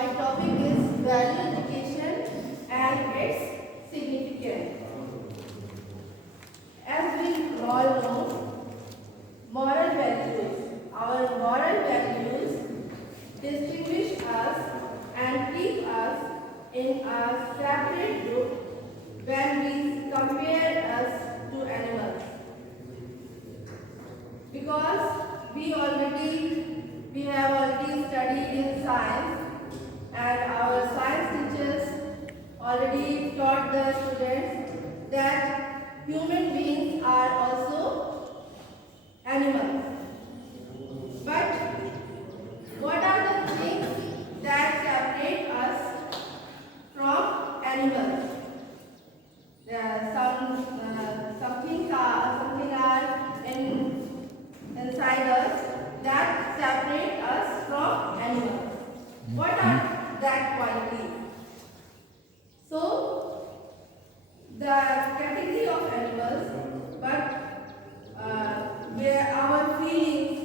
My topic is value education and its significance. As we all know, moral values. Our moral values distinguish us and keep us in a separate group when we compare us to animals. Because we have already studied in science, and our science teachers already taught the students that human beings are also animals. But what are the things that separate us from animals? Something are inside us that separate us from animals. What are that qualities? So, the category of animals, but where our feelings,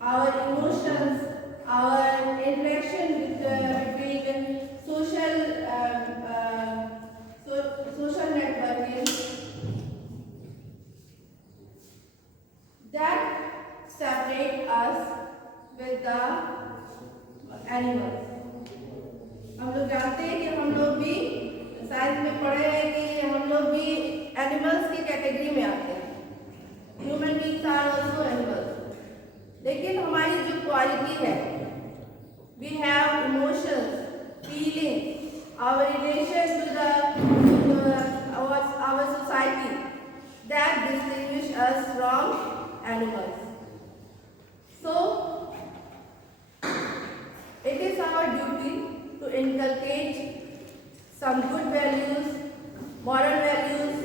our emotions, our interaction between social networking, that separate us with the animals. हम लोग जानते हैं कि हम लोग भी science में पढ़े हैं कि हम लोग भी एनिमल्स की कैटेगरी में आते हैं. Human beings are also animals. लेकिन हमारी जो क्वालिटी है, we have emotions, feelings, our relation to our society that distinguish us from animals. So, it is our duty to inculcate some good values, moral values,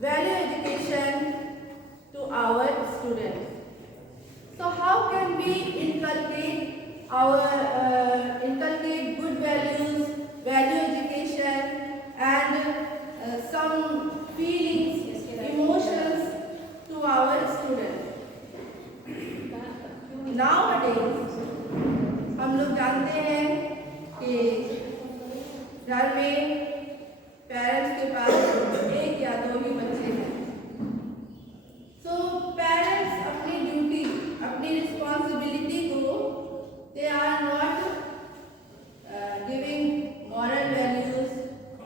value education to our students. So, how can we inculcate good values, value education, and some feelings, emotions to our students? Nowadays, हम लोग जानते हैं कि घर में parents के पास एक या दो ही बच्चे हैं. सो पेरेंट्स अपनी ड्यूटी, अपनी रिस्पॉन्सिबिलिटी को they are not giving moral values,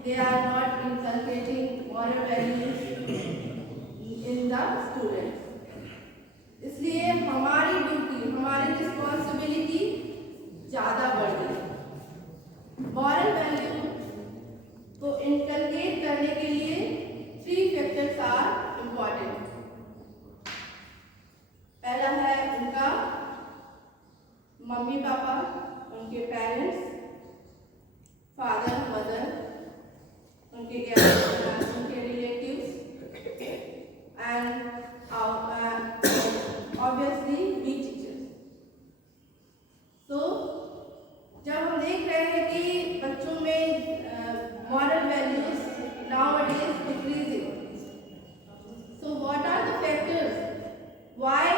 they are not inculcating moral values in the students. इसलिए हमारी ड्यूटी, हमारी रिस्पॉन्सिबिलिटी ज़्यादा बढ़ गई. मॉरल वैल्यू को इनकलकेट करने के लिए 3 फैक्टर्स आर इम्पॉर्टेंट. पहला है उनका मम्मी पापा, उनके पेरेंट्स, फादर मदर, उनके उनके relatives, and obviously we teachers. So जब हम देख रहे हैं कि बच्चों में moral values nowadays decreasing, so what are the factors why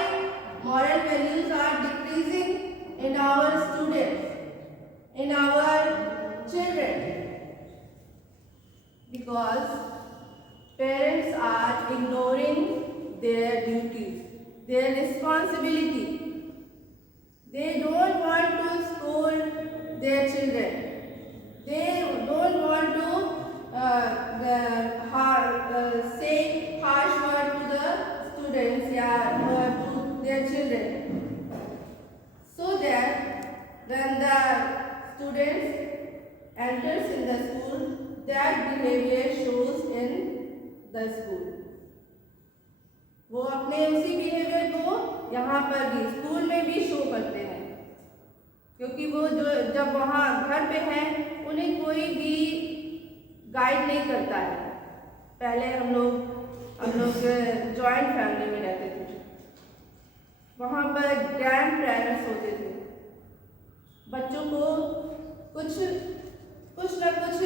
moral values are decreasing in our students, in our children? Because parents are ignoring their duties, their responsibility. They don't want to scold their children. They don't want to say harsh word to the students or to their children, so that when the students enters in the school, that behavior shows in the school. वो अपने उसी behaviour को यहाँ पर भी school में भी show करते हैं, क्योंकि वो जो जब वहाँ घर पे हैं उन्हें कोई भी गाइड नहीं करता है. पहले हम लोग जॉइंट फैमिली में रहते थे. वहाँ पर ग्रैंड पेरेंट्स होते थे. बच्चों को कुछ न कुछ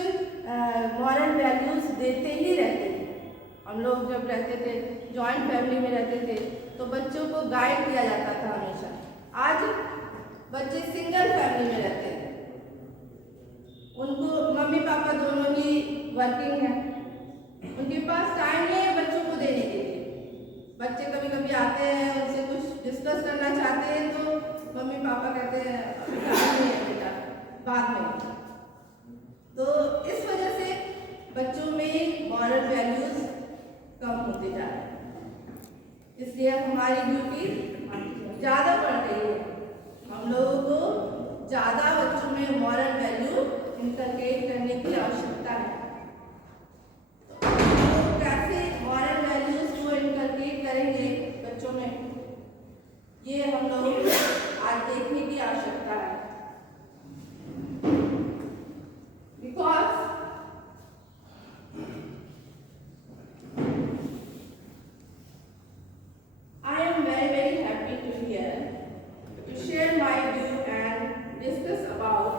मॉरल वैल्यूज देते ही रहते थे. हम लोग जब रहते थे, जॉइंट फैमिली में रहते थे, तो बच्चों को गाइड किया जाता था हमेशा. आज बच्चे सिंगल फैमिली में रहते हैं, उनको मम्मी पापा दोनों ही वर्किंग हैं, उनके पास टाइम नहीं है बच्चों को देने के लिए। बच्चे कभी कभी आते हैं, उनसे कुछ डिस्कस करना चाहते हैं तो मम्मी पापा कहते हैं टाइम नहीं है बेटा, बाद में। तो इस वजह से बच्चों में मॉरल वैल्यूज कम होते जा रहे हैं, इसलिए हमारी ड्यूटी ज़्यादा बढ़ गई है। हम लोगों को ज़्यादा बच्चों में मॉरल वैल्यू इनकलकेट करने की आवश्यकता है। तो हम लोग कैसे मॉरल वैल्यूज को इनकलकेट करेंगे बच्चों में, ये हम लोगों को आज देखने की आवश्यकता है। Because I am very happy to hear to share my view and discuss about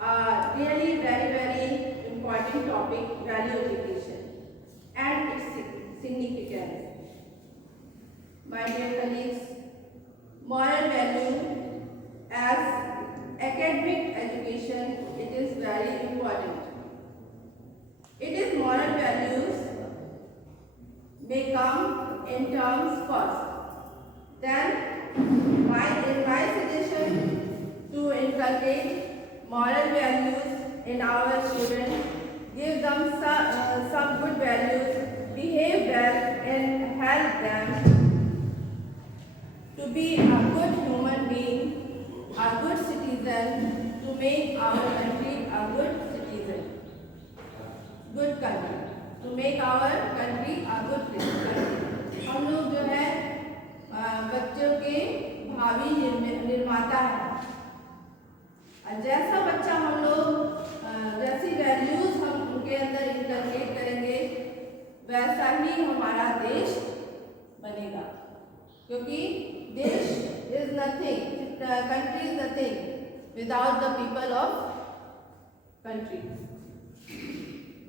a really very important topic, value education and its significance. My dear colleagues, moral value as academic education, it is very important. It is moral values may come in terms first. Then my suggestion to inculcate moral values in our children, give them some good values, behave well and help them to be a good human being, a good citizen, to make our country a good citizen, good country, to make our country a good country. हम लोग जो है बच्चों के भावी निर्माता है। जैसा बच्चा हम लोग जैसी वैल्यूज हम उनके अंदर इंटरकेट करेंगे, वैसा ही हमारा देश बनेगा। क्योंकि देश is nothing, country is nothing without the people of country.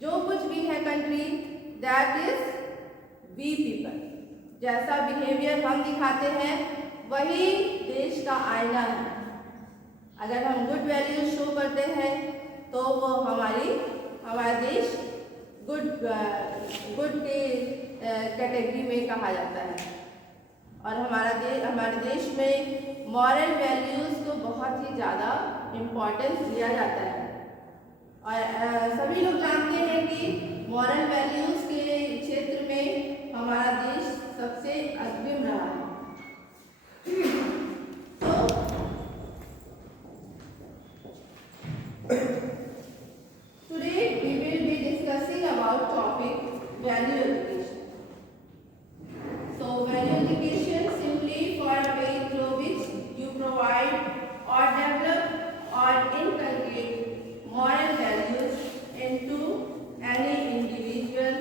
जो कुछ भी है country, that is we people. जैसा बिहेवियर हम दिखाते हैं वही देश का आईना है। अगर हम गुड वैल्यूज शो करते हैं तो वो हमारा देश गुड के कैटेगरी में कहा जाता है। और हमारे देश में मॉरल वैल्यूज को बहुत ही ज़्यादा इम्पोर्टेंस दिया जाता है। और सभी लोग जानते हैं कि मॉरल वैल्यूज के क्षेत्र में हमारा देश सबसे अग्रिम रहा है। तो today we will be discussing about topic value education. So value education simply for a way through which you provide or develop or inculcate moral values into any individual.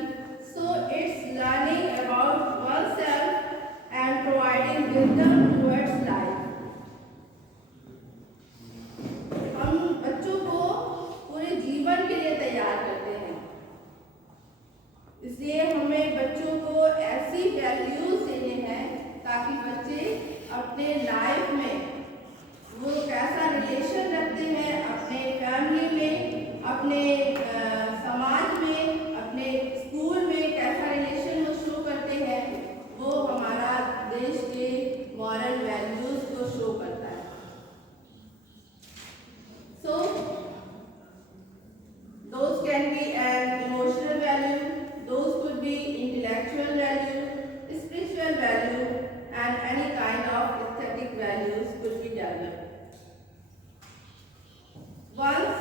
So it's learning about oneself and providing wisdom towards life. हम बच्चों को पूरे जीवन के लिए तैयार करते हैं, इसलिए हमें बच्चों को ऐसी वैल्यूज देने हैं ताकि बच्चे अपने लाइफ में वो कैसा रिलेशन रखते हैं अपने फैमिली में, अपने समाज में, अपने स्कूल में कैसा रिलेशन वो शो करते हैं, वो हमारा देश के मॉरल वैल्यूज को शो करता है। So those can be an emotional value, those could be intellectual value, spiritual value, and any kind of aesthetic values could be developed. Once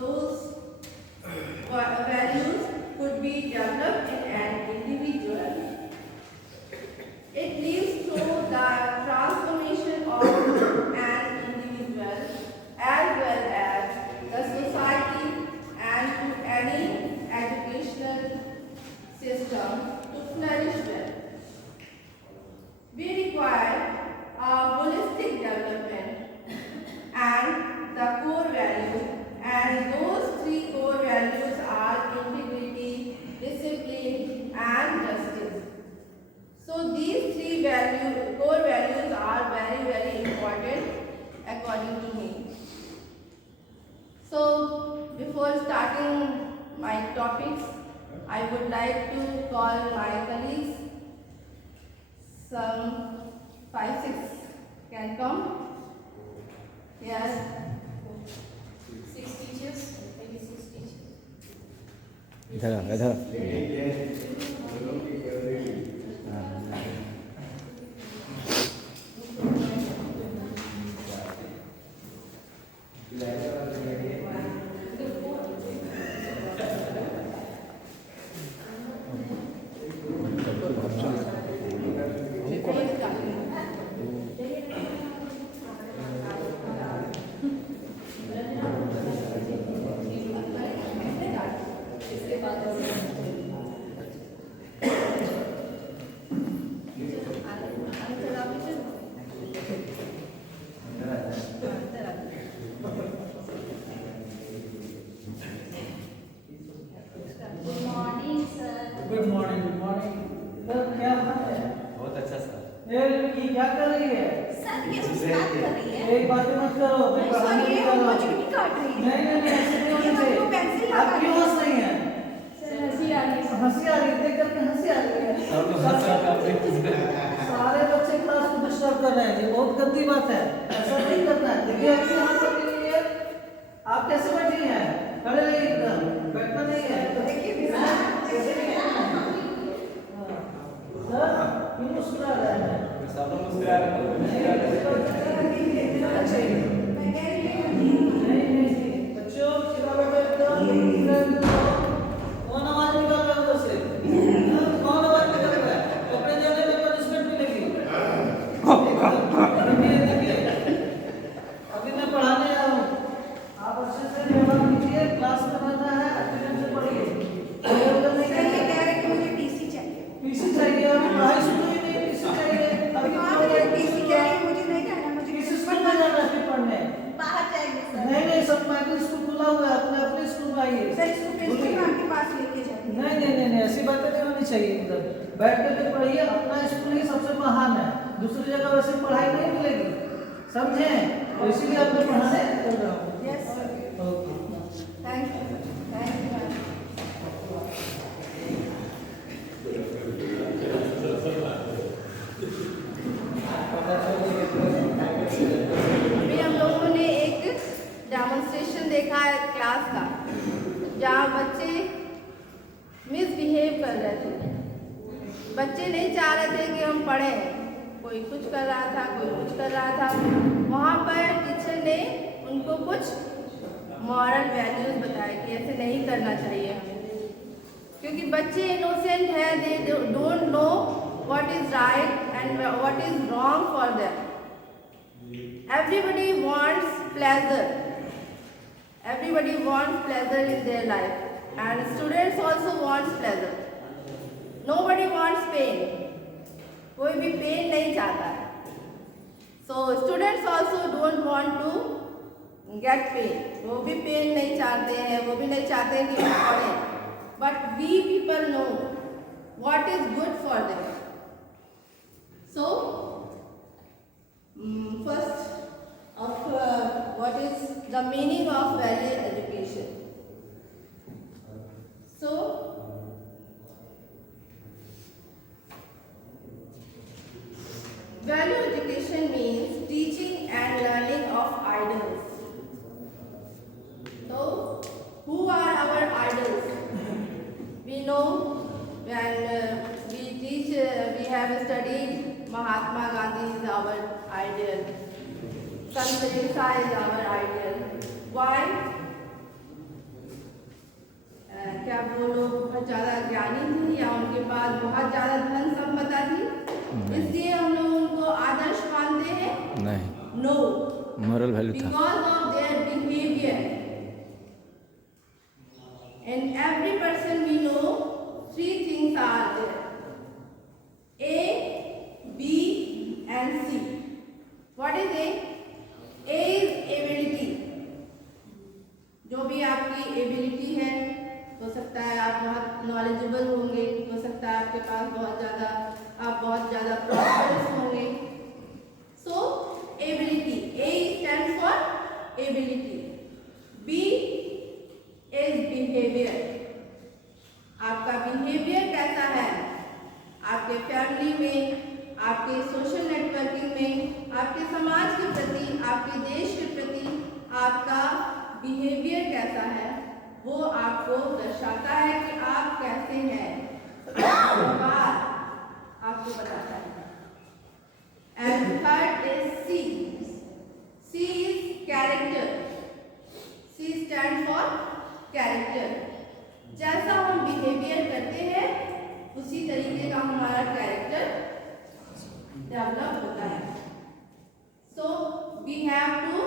those values could be developed in an individual, it leads to the topics. I would like to call my colleagues. Some 5-6 can come. Yes. 6 teachers, maybe 6 teachers. इधर good morning sir, क्या हाल है? बहुत अच्छा sir. ये लड़की क्या कर रही है? सर ये बात कर रही है। एक बात मत करो, मैं पढ़ाने सर ये नहीं कर रहा हूँ। चुटकी काट रही है। नहीं ऐसे नहीं होना चाहिए। आप क्यों हंस रही हैं? सर हंसी आ रही है। हंसी आ रही है, देख करके हंसी आ रही है। सारे बच्चे क्लास को डिस्टर्ब कर रहे हैं, ये बहुत गंदी बात है, ऐसा नहीं करना है। देखिए आपकी यहाँ पर नहीं है, आप कैसे बैठी हैं? खड़े रहिए एकदम, बैठना नहीं है। सर क्यों मुस्कुरा रहे हैं? सब लोग मुस्कुरा रहे नहीं बच्चों, किताबों पे एकदम कौन आवाज निकाल रहा है उधर से? कौन आवाज निकाल रहा है? कपड़े जाने में पनिशमेंट मिलेगी। देखिए अभी मैं पढ़ाने आया हूँ, आप अच्छे से व्यवहार कीजिए, क्लास में रहना है, अटेंडेंस से पढ़िए। सर ये कह रहे कि मुझे टीसी चाहिए। टीसी चाहिए? अभी पढ़ाई शुरू ही नहीं, टीसी चाहिए? अभी टीसी कह रही है, मुझे नहीं करना, मुझे किस स्कूल में जाना है पढ़ने? बाहर जाएंगे सर। नहीं सब माइकल स्कूल खुला हुआ है, अपने स्कूल में आइए। सर इसको प्रिंसिपल मैम के पास लेके जाएंगे। नहीं ऐसी बातें नहीं होनी चाहिए। इधर बैठ कर पढ़िए, अपना स्कूल ही सबसे महान है, दूसरी जगह वैसे पढ़ाई नहीं मिलेगी, समझें? तो इसीलिए आपने पढ़ाने कर रहा हूँ। Yes, sir. Okay Thank you. Thank you, ma'am. अभी हम लोगों ने एक डेमोन्स्ट्रेशन देखा है क्लास का, जहाँ बच्चे मिसबिहेव कर रहे थे। बच्चे नहीं चाह रहे थे कि हम पढ़ें, कोई कुछ कर रहा था, कोई कुछ कर रहा था। वहाँ पर टीचर ने उनको कुछ मॉरल वैल्यूज बताए कि ऐसे नहीं करना चाहिए हमें, क्योंकि बच्चे इनोसेंट है, they don't know what is right and what is wrong for them. Everybody wants pleasure. Everybody wants pleasure in their life, and students also wants pleasure. Nobody wants pain. कोई भी pain नहीं चाहता है. So students also don't want to get pain. वो भी pain नहीं चाहते हैं, वो भी नहीं चाहते हैं कि हम पढ़ें. But we people know what is good for them. So first of what is the meaning of value education. So value education means teaching and learning of idols. So who are our idols? We know when we teach, we have studied Mahatma Gandhi is our ideal. Sant Teresa is our ideal. Why? क्या वो लोग बहुत ज़्यादा ज्ञानी थे या उनके पास बहुत ज़्यादा धन संपदा थी, इसलिए हम लोग उनको आदर्श मानते हैं? नहीं, नो, मॉरल वैल्यू था। Because of their behaviour. In every person we know, three things are there: A, B, and C. What is A? A is ability. जो भी आपकी एबिलिटी है, हो सकता है आप बहुत नॉलेजेबल होंगे, हो सकता है आपके पास आप बहुत ज़्यादा प्रॉस्पेरस होंगे. सो ability, A stands for ability. B is behavior. आपके देश के प्रति आपका बिहेवियर कैसा है वो आपको दर्शाता है कि आप कैसे हैं, व्यवहार आपको बताता है। And third is C. C is character. C stand for character. जैसा हम बिहेवियर करते हैं उसी तरीके का हमारा कैरेक्टर डेवलप होता है। So we have to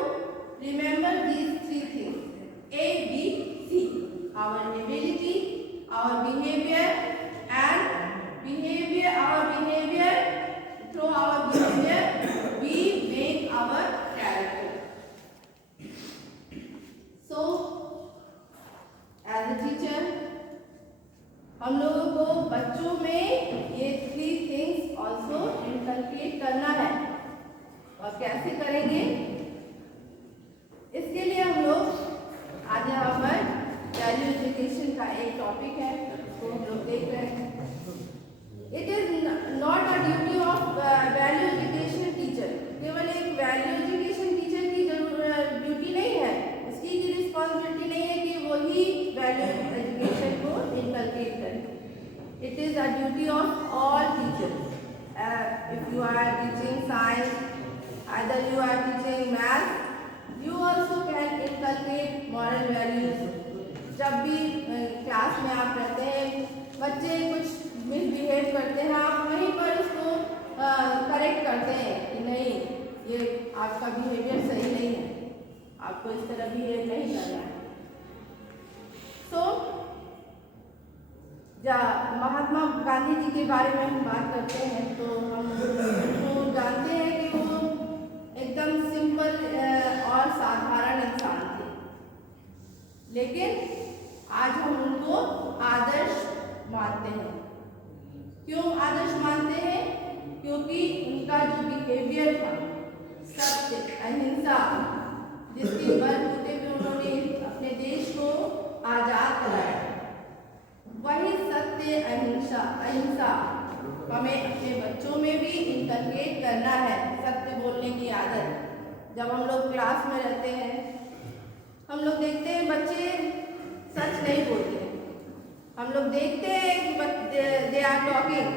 remember these three things: A, B, C. Our ability, our behavior, and behavior. Our behavior, through our behavior, we make our character. So, as a teacher, हम लोगों को बच्चों में ये three things also inculcate करना है। और कैसे करेंगे? इसके लिए हम लोग आज यहाँ पर वैल्यू एजुकेशन का एक टॉपिक है तो हम लोग देख रहे हैं। It is not a duty of value education teacher. केवल एक वैल्यू एजुकेशन टीचर की ड्यूटी नहीं है, उसकी की रिस्पॉन्सिबिलिटी नहीं है कि वही वैल्यू एजुकेशन को इनकलकेट करे। It is a duty of all teachers. If you are teaching science, either you are teaching math, you also can inculcate moral values। जब भी क्लास में आप रहते हैं, बच्चे कुछ मिसबिहेव करते हैं, आप वहीं पर उसको करेक्ट करते हैं कि नहीं, ये आपका बिहेवियर सही नहीं है, आपको इस तरह बिहेव नहीं करना है। सो महात्मा गांधी जी के बारे में हम बात करते हैं तो हम उनको जानते हैं कि वो एकदम सिंपल और साधारण इंसान थे, लेकिन आज हम उनको आदर्श मानते हैं। क्यों आदर्श मानते हैं? क्योंकि उनका जो बिहेवियर था, सत्य, अहिंसा, जिसके बलबूते पे उन्होंने अपने देश को आजाद कराया, वही सत्य अहिंसा हमें अपने बच्चों में भी इनकलकेट करना है। सत्य बोलने की आदत। जब हम लोग क्लास में रहते हैं, हम लोग देखते हैं बच्चे सच नहीं बोलते। हम लोग देखते हैं कि they are talking,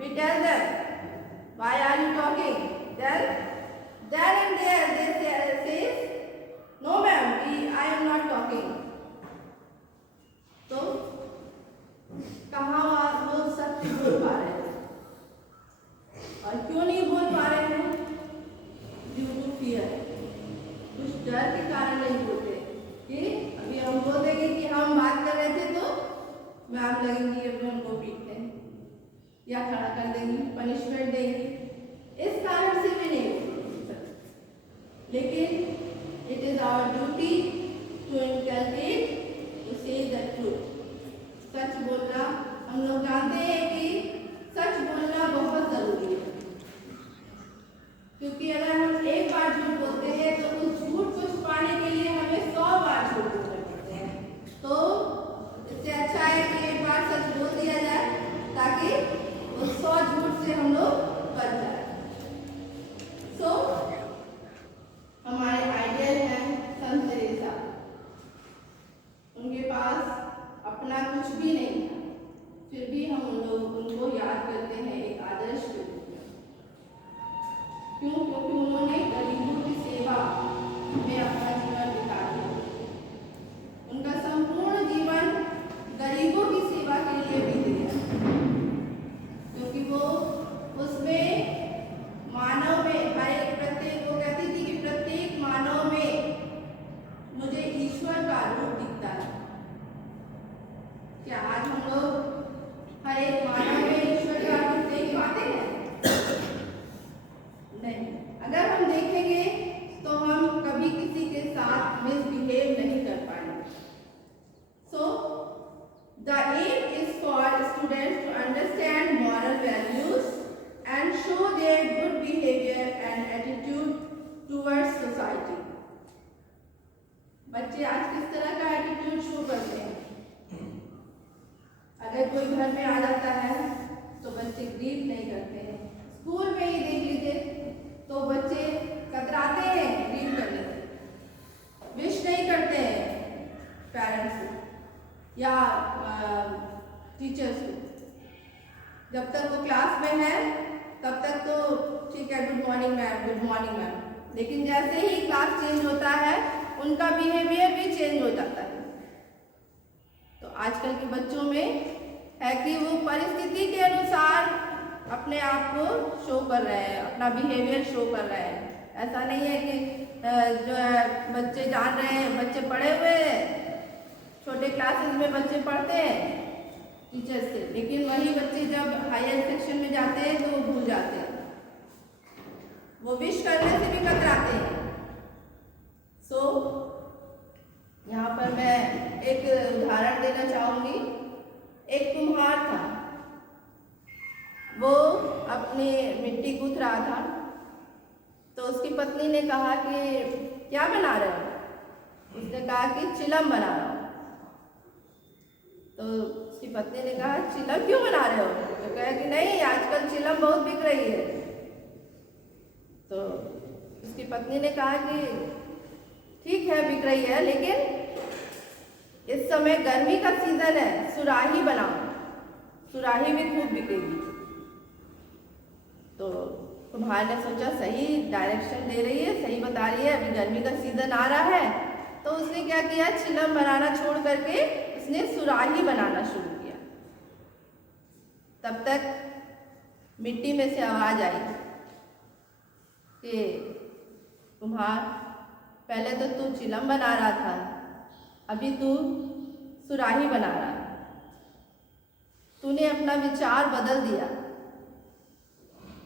we tell them why are you talking, then and there they says no ma'am I am not talking. तो कहाँ वो सत्य बोल पा रहे हैं और क्यों नहीं बोल पा रहे हैं? Due to fear. कुछ डर के कारण नहीं बोलते कि अभी हम बोल देंगे कि हम बात कर रहे थे तो मैम लगेंगी अभी उनको पीटने या खड़ा कर देंगी, पनिशमेंट देंगी, इस कारण से भी नहीं बोलते। लेकिन it is our duty to inculcate, to say the truth. सच बोलना, हम लोग जानते हैं कि सच बोलना बहुत जरूरी है, क्योंकि अगर हम एक बार झूठ बोलते हैं तो उस झूठ को छुपाने के लिए हमें 100 बार झूठ बोलने पड़ते हैं। तो इससे अच्छा है कि एक बार सच बोल दिया जाए ताकि उस 100 झूठ से हम लोग बच जाए। सो हमारे आइडियल हैं संत तेरेसा। उनके पास अपना कुछ भी नहीं था, फिर भी हम उनको याद करते हैं एक आदर्श के रूप में। क्यों? क्योंकि उन्होंने गरीबों की सेवा में अपना जीवन बिता दिया। उनका संपूर्ण जीवन गरीबों की सेवा के लिए बीत गया, क्योंकि वो उसमें मानव में प्रत्येक वो कहती थी कि प्रत्येक मानव में मुझे ईश्वर का रूप दिखता है। क्या आज हम लोग हर एक मानव में ईश्वर का रूप देख पाते हैं? नहीं। अगर हम देखेंगे तो हम कभी किसी के साथ मिसबिहेव नहीं कर पाएंगे। So the aim is for students to understand moral values and show their good behaviour and attitude towards society. बच्चे आज किस तरह का एटीट्यूड शो करते हैं? अगर कोई घर में आ जाता है तो बच्चे ग्रीट नहीं करते हैं। स्कूल में ही देख लीजिए तो बच्चे कतराते हैं ग्रीट में है तब तक तो ठीक है, good morning ma'am, good morning ma'am, लेकिन जैसे ही क्लास चेंज होता है उनका बिहेवियर भी चेंज हो जाता है। तो आजकल के बच्चों में है कि वो परिस्थिति के अनुसार अपने आप को शो कर रहे हैं, अपना बिहेवियर शो कर रहे हैं। ऐसा नहीं है कि जो है बच्चे जान रहे हैं, बच्चे पढ़े हुए हैं, छोटे क्लासेस में बच्चे पढ़ते हैं टीचर से, लेकिन वही बच्चे जब हायर सेक्शन में जाते हैं तो वो भूल जाते हैं, वो विश करने से भी कतराते हैं। सो यहाँ पर मैं एक उदाहरण देना चाहूँगी। एक कुम्हार था, वो अपनी मिट्टी गूंथ रहा था, तो उसकी पत्नी ने कहा कि क्या बना रहे हो? उसने कहा कि चिलम बना रहा हूँ। तो उसकी पत्नी ने कहा चिलम क्यों बना रहे हो? तो कहा कि नहीं, आजकल चिलम बहुत बिक रही है। तो उसकी पत्नी ने कहा कि ठीक है बिक रही है, लेकिन इस समय गर्मी का सीजन है, सुराही बनाओ, सुराही भी खूब बिकेगी। तो कुम्हार ने सोचा सही डायरेक्शन दे रही है, सही बता रही है, अभी गर्मी का सीजन आ रहा है। तो उसने क्या किया, चिलम बनाना छोड़ करके उसने सुराही बनाना शुरू किया। तब तक मिट्टी में से आवाज आई कि कुम्हार, पहले तो तू चिलम बना रहा था, अभी तू सुराही बना रहा है, तूने अपना विचार बदल दिया।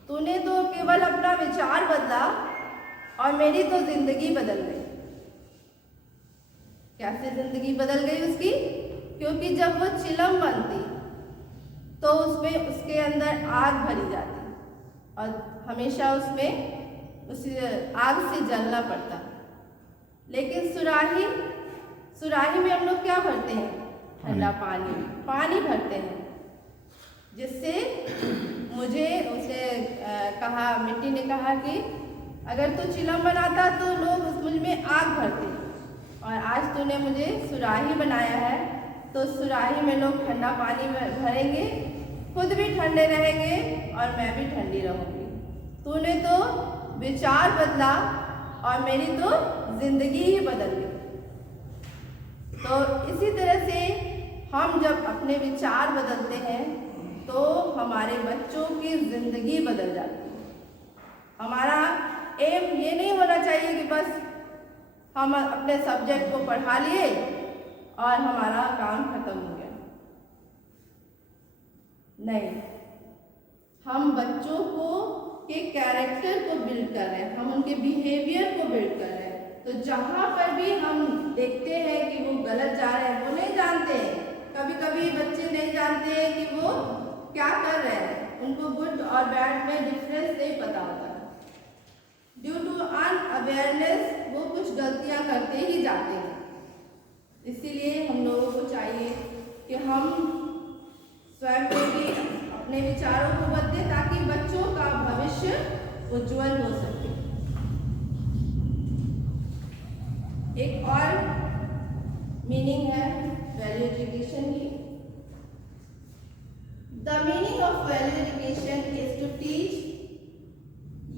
तूने तो केवल अपना विचार बदला और मेरी तो जिंदगी बदल गई। कैसे जिंदगी बदल गई उसकी? क्योंकि जब वो चिलम बनती तो उसमें उसके अंदर आग भरी जाती और हमेशा उसमें उस आग से जलना पड़ता। लेकिन सुराही में हम लोग क्या भरते हैं? ठंडा पानी भरते हैं, जिससे मुझे उसे कहा, मिट्टी ने कहा कि अगर तू चिलम बनाता तो लोग मुझ में आग भरते, और आज तूने मुझे सुराही बनाया है तो सुराही में लोग ठंडा पानी भरेंगे, खुद भी ठंडे रहेंगे और मैं भी ठंडी रहूँगी। तूने तो विचार बदला और मेरी तो जिंदगी ही बदल गई। तो इसी तरह से हम जब अपने विचार बदलते हैं तो हमारे बच्चों की जिंदगी बदल जाती है। हमारा एम ये नहीं होना चाहिए कि बस हम अपने सब्जेक्ट को पढ़ा लिए और हमारा काम खत्म हो गया। नहीं, हम बच्चों को के कैरेक्टर को बिल्ड कर रहे हैं, हम उनके बिहेवियर को बिल्ड कर रहे हैं। तो जहाँ पर भी हम देखते हैं कि वो गलत जा रहे हैं, वो नहीं जानते हैं, कभी कभी बच्चे नहीं जानते हैं कि वो क्या कर रहे हैं, उनको गुड और बैड में डिफरेंस नहीं पता होता। ड्यू टू अनअवेयरनेस वो कुछ गलतियां करते ही जाते हैं। इसीलिए हम लोगों को चाहिए कि हम स्वयं को भी अपने विचारों को बदलें ताकि बच्चों का भविष्य उज्जवल हो सके। एक और मीनिंग है वैल्यू एजुकेशन की। The meaning of value education is to teach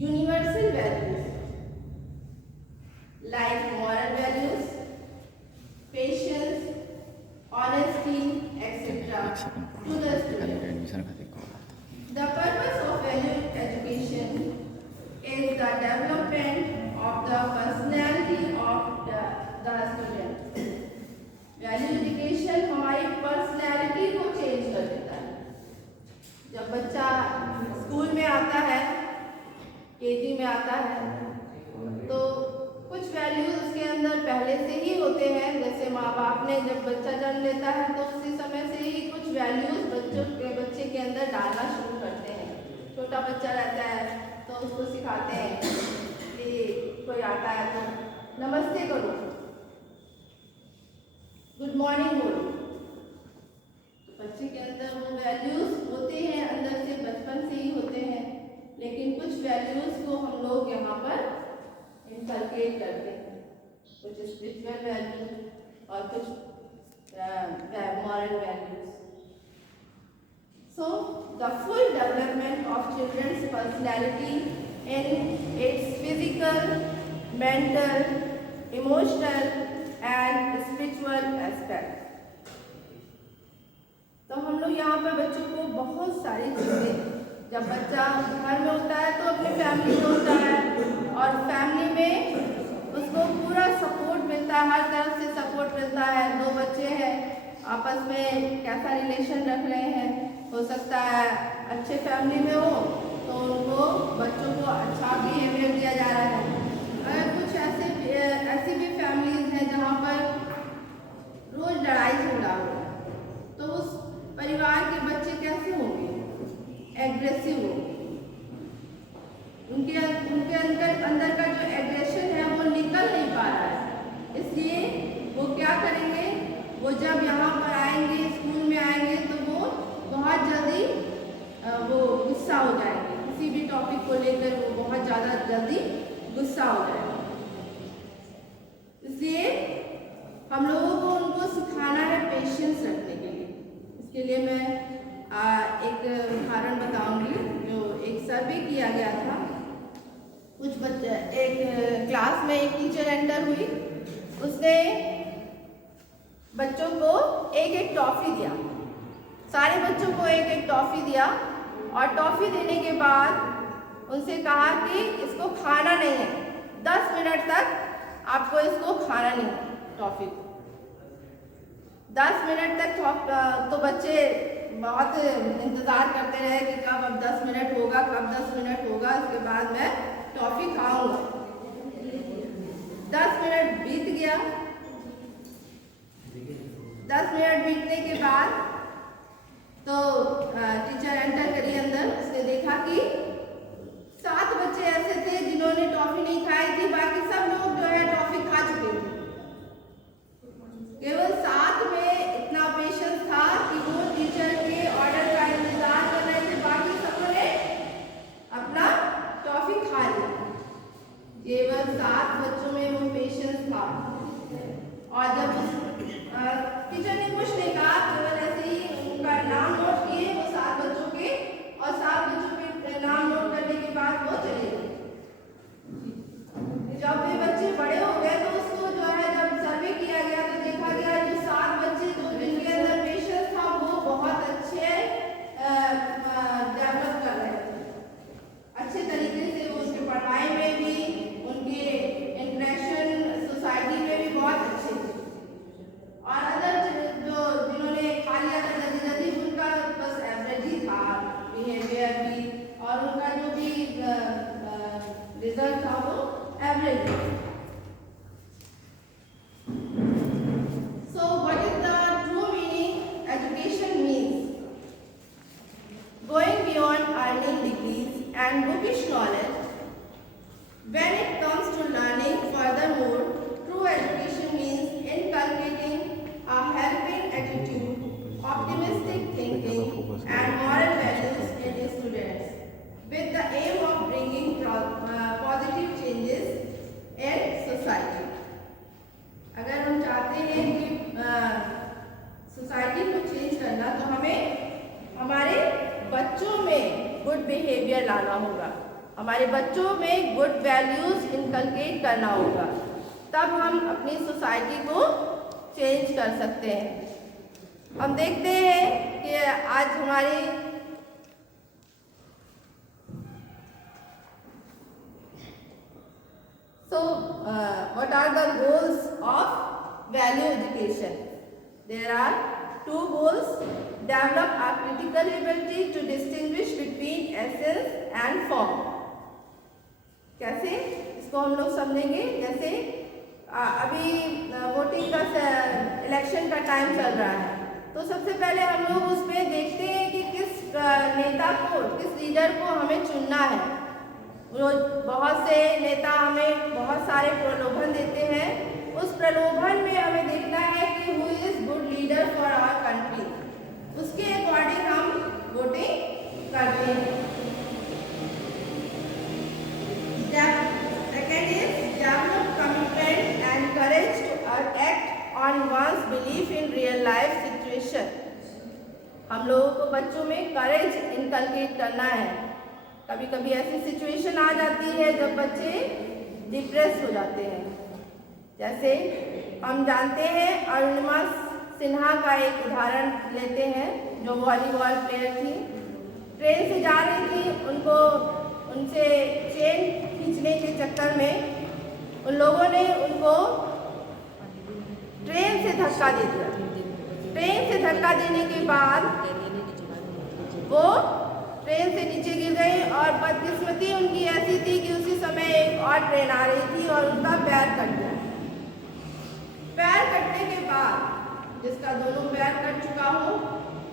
universal values like moral values, patience, honesty, etc. to the student. The purpose of value education is the development of the personality of the student. Value education हमारी personality को change कर देता है। जब बच्चा school में आता है, केजी में आता है, तो कुछ वैल्यूज उसके अंदर पहले से ही होते हैं। जैसे माँ बाप ने जब बच्चा जन्म लेता है तो उसी समय से ही कुछ वैल्यूज बच्चे के अंदर डालना शुरू करते हैं। छोटा बच्चा रहता है तो उसको सिखाते हैं कि कोई आता है तो नमस्ते करो, गुड मॉर्निंग बोलो। बच्चे के अंदर वो वैल्यूज होते हैं, अंदर से बचपन से ही होते हैं। लेकिन कुछ वैल्यूज को हम लोग यहाँ पर इनकलकेट करते हैं, कुछ स्पिरिचुअल वैल्यूज और कुछ moral values. So, the full development of children's personality in its physical, mental, emotional and spiritual aspect. तो हम लोग यहाँ पर बच्चों को बहुत सारी चीज़ें, जब बच्चा घर में होता है तो अपनी फैमिली में होता है और फैमिली में उसको पूरा सपोर्ट मिलता है, हर तरफ से सपोर्ट मिलता है। दो बच्चे हैं, आपस में कैसा रिलेशन रख रहे हैं, हो सकता है अच्छे फैमिली में हो तो उनको बच्चों को अच्छा बिहेवियर दिया जा रहा है। अगर कुछ ऐसी भी फैमिलीज हैं जहाँ पर रोज लड़ाई झगड़ा हो तो उस परिवार के बच्चे कैसे होंगे? एग्रेसिव होंगे। उनके अंदर का जो एग्रेशन है वो निकल नहीं पा रहा है, इसलिए वो क्या करेंगे, वो जब यहाँ पर आएंगे, स्कूल में आएंगे तो वो बहुत जल्दी वो गुस्सा हो जाएंगे। किसी भी टॉपिक को लेकर वो बहुत ज़्यादा जल्दी गुस्सा हो जाएंगे। इसलिए हम लोगों को उनको सिखाना है पेशेंस रखने के लिए। इसके लिए मैं एक उदाहरण बताऊंगी। जो एक सर्वे किया गया था, कुछ बच्चे, एक क्लास में एक टीचर एंटर हुई, उसने बच्चों को एक एक टॉफ़ी दिया, सारे बच्चों को एक एक टॉफ़ी दिया और टॉफ़ी देने के बाद उनसे कहा कि इसको खाना नहीं है, 10 मिनट तक आपको इसको खाना नहीं है टॉफ़ी को। 10 मिनट तक तो बच्चे बहुत इंतज़ार करते रहे कि कब अब 10 मिनट होगा, कब 10 मिनट होगा, इसके बाद मैं टॉफ़ी खाऊंगा। 10 मिनट बीत गया। 10 मिनट बीतने के बाद तो टीचर एंटर करी अंदर। उसने देखा कि 7 बच्चे ऐसे थे जिन्होंने टॉफ़ी नहीं खाई थी, बाकी सब लोग जो है टॉफ़ी खा चुके थे। केवल 7 में इतना पेशेंस था कि वो टीचर के ऑर्डर का इंतजार कर रहे थे, बाकी सबों ने अपना टॉफ़ी खा लिया। केवल 7 बच्चों में वो पेशेंस था। और जब टीचर ने कुछ नहीं कहा, केवल ऐसे ही उनका नाम नोट किए वो 7 बच्चों के, और 7 बच्चों के नाम नोट करने के बाद वो चले गए। जब वे बच्चे बड़े हो गए तो उसको जो है जब सर्वे किया गया तो देखा गया जो 7 बच्चे जो जिनके अंदर पेशेंस था वो बहुत अच्छे डेवलप कर रहे थे, अच्छे तरीके से वो उसके पढ़ाई में भी, उनके इंटरेक्शन सोसाइटी में भी बहुत अच्छे थे। और अदर जो जिन्होंने खा लिया था जल्दी उनका बस एवरेज ही था बिहेवियर भी, और उनका जो भी रिजल्ट था वो एवरेज था। So what is the true meaning education means? Going beyond earning degrees and bookish knowledge. When it comes to learning, furthermore, true education means inculcating a helping attitude, optimistic thinking, and moral values in students, with the aim of bringing positive changes in society. अगर हम चाहते हैं कि society को change करना तो हमें हमारे बच्चों में गुड बिहेवियर लाना होगा, हमारे बच्चों में गुड वैल्यूज़ इनकलकेट करना होगा, तब हम अपनी सोसाइटी को चेंज कर सकते हैं। हम देखते हैं कि आज हमारी what are the goals of value education? There are 2 goals: develop a critical ability to distinguish between essence and form. कैसे इसको हम लोग समझेंगे? जैसे अभी वोटिंग का इलेक्शन का टाइम चल रहा है, तो सबसे पहले हम लोग उसमें देखते हैं कि किस नेता को, किस लीडर को हमें चुनना है। बहुत से नेता हमें बहुत सारे प्रलोभन देते हैं, उस प्रलोभन में हमें देखना है कि who is good leader for our country, उसके अकॉर्डिंग हम वोटिंग करते हैं। Second is develop commitment and courage to act on one's belief in real life situation. हम लोगों को बच्चों में करेज इनकलकेट करना है। कभी कभी ऐसी सिचुएशन आ जाती है जब बच्चे डिप्रेस हो जाते हैं। जैसे हम जानते हैं अरुणिमा सिन्हा का एक उदाहरण लेते हैं, जो वॉलीबॉल प्लेयर थी। ट्रेन से जा रही थी, उनसे चेन खींचने के चक्कर में उन लोगों ने उनको ट्रेन से धक्का दे दिया। ट्रेन से धक्का देने के बाद वो ट्रेन से नीचे गिर गई और बदकिस्मती उनकी ऐसी थी कि उसी समय एक और ट्रेन आ रही थी और उनका पैर कट गया। पैर कटने के बाद, जिसका दोनों पैर कट चुका हो,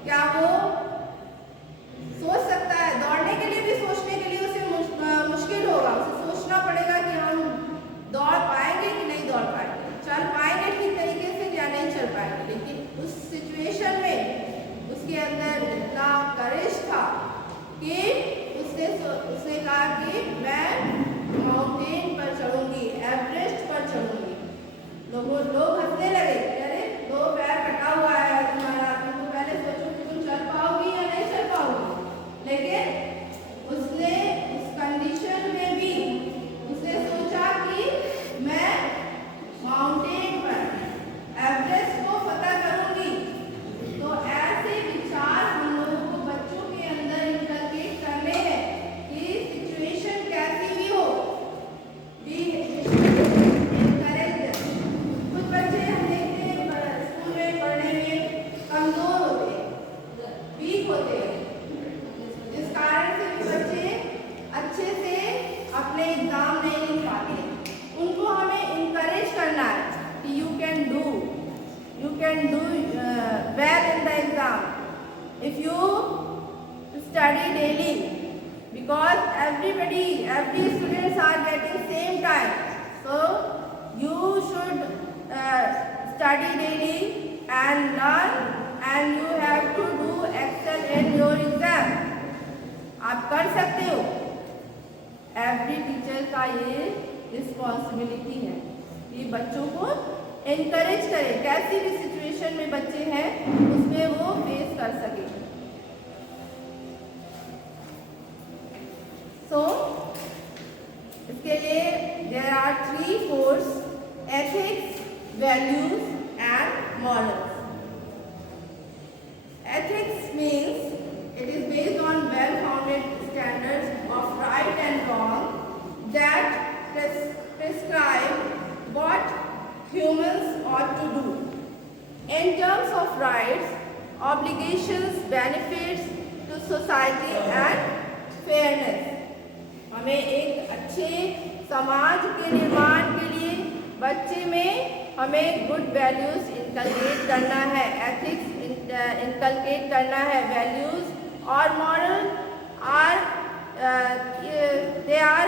क्या वो सोच सकता है? दौड़ने के लिए भी सोचने के लिए उसे मुश्किल होगा। उसे सोचना पड़ेगा कि हम दौड़ पाएंगे कि नहीं दौड़ पाएंगे, चल पाएंगे ठीक तरीके से या नहीं चल पाएंगे। लेकिन उस सिचुएशन में उसके अंदर इतना करेज था कि उसने कहा कि मैं माउंटेन पर चढ़ूंगी, एवरेस्ट पर चढ़ूंगी। लोग हंसने लगे, अरे दो पैर कटा हुआ है तुम्हारा, तुमको पहले सोचो कि तुम चल पाओगी या नहीं चल पाओगी। लेकिन उसने उस कंडीशन में भी उसने सोचा कि मैं माउंटेन पर एवरेस्ट को फतह करूंगी। तो ऐसे विचार हम लोगों को बच्चों के अंदर इनकलकेट करने हैं कि सिचुएशन कैसी भी हो, बी एनकरेज। कुछ बच्चे हम देखते हैं स्कूल में पढ़ने में कमजोर होते हैं, वीक होते हैं, जिस कारण से भी बच्चे अच्छे से अपने एग्जाम नहीं लिख पाते। उनको हमें इनकरेज करना है कि you can do well in the exam if you study daily, because every students are getting same time, so you should study daily and learn, and you have to do excel in your exam. आप कर सकते हो। Every teacher का ये responsibility है कि बच्चों को एनकरेज करें, कैसी भी सिचुएशन में बच्चे हैं उसमें वो फेस कर सके। सो इसके लिए there are 3 cores: ethics, values and morals. Ethics means it is based on well-founded standards of right and wrong that prescribe what humans ought to do. In terms of rights, obligations, benefits to society and fairness. हमें एक अच्छे समाज के निर्माण के लिए बच्चे में हमें गुड वैल्यूज इनकलकेट करना है, एथिक्स इनकलकेट करना है, वैल्यूज और moral are they are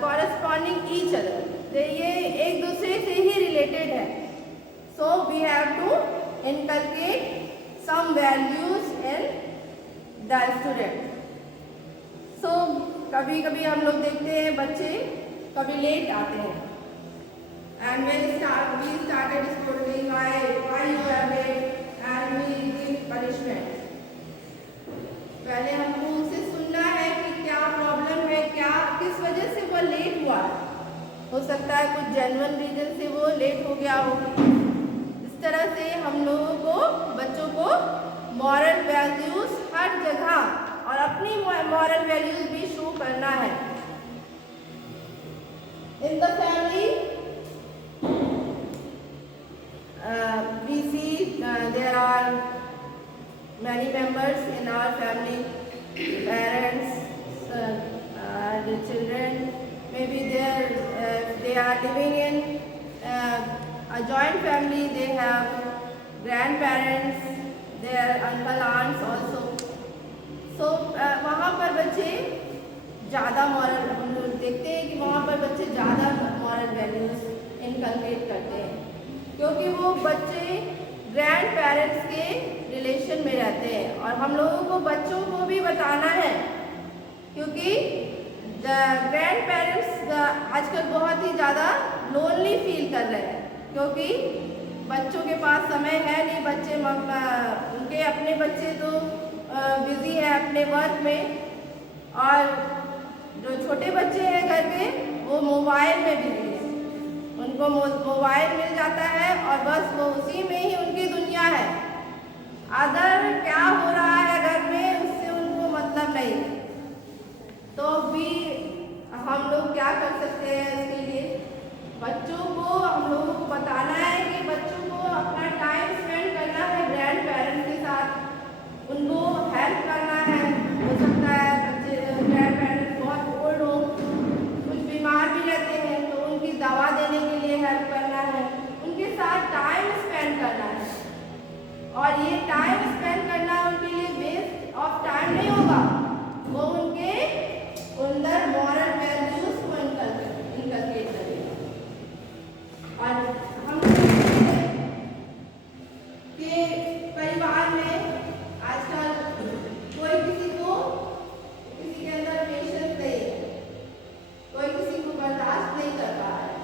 corresponding each other. ये एक दूसरे से ही रिलेटेड है। So we have to inculcate some values in the student. सो कभी कभी हम लोग देखते हैं बच्चे कभी लेट आते हैं, and when we started scolding why you are late and we give punishment. पहले हमको उनसे सुनना है कि क्या प्रॉब्लम है, क्या किस वजह से वो लेट हुआ। हो सकता है कुछ जेन्युइन रीजन से वो लेट हो गया हो। इस तरह से हम लोगों को बच्चों को मॉरल वैल्यूज हर जगह और अपनी मॉरल वैल्यूज भी शो करना है। In the family we see there are many members in our family, parents, the children. Maybe they are living in a joint family. They have grandparents, their uncle, aunts also. So वहाँ पर बच्चे ज़्यादा moral, हम लोग देखते हैं कि वहाँ पर बच्चे ज़्यादा मॉरल वैल्यूज इनकलकेट करते हैं, क्योंकि वो बच्चे ग्रैंड पेरेंट्स के रिलेशन में रहते हैं। और हम लोगों को बच्चों को भी बताना है, क्योंकि ग्रैंड पेरेंट्स आजकल बहुत ही ज़्यादा लोनली फील कर रहे हैं, क्योंकि बच्चों के पास समय है नहीं, बच्चे उनके अपने बच्चे तो बिजी है अपने वर्क में, और जो छोटे बच्चे हैं घर पे वो मोबाइल में बिजी है। उनको मोबाइल मिल जाता है और बस वो उसी में ही उनकी दुनिया है। अदर क्या हो रहा है घर में उससे उनको मतलब नहीं है। तो भी हम लोग क्या कर सकते हैं इसके लिए? बच्चों को हम लोगों को बताना है कि बच्चों को अपना टाइम स्पेंड करना है ग्रैंड पेरेंट्स के साथ, उनको हेल्प करना है। हो सकता है बच्चे ग्रैंड पेरेंट्स बहुत ओल्ड हो, कुछ बीमार भी रहते हैं, तो उनकी दवा देने के लिए हेल्प करना है, उनके साथ टाइम स्पेंड करना है। और ये टाइम स्पेंड करना उनके लिए वेस्ट ऑफ टाइम नहीं होगा, वो उनके अंदर मॉरल वैल्यूज को इनकलकेट करेगा। और हम देखते हैं कि परिवार में आजकल कोई किसी के अंदर पेशेंस नहीं है, कोई किसी को बर्दाश्त नहीं कर पा रहा है,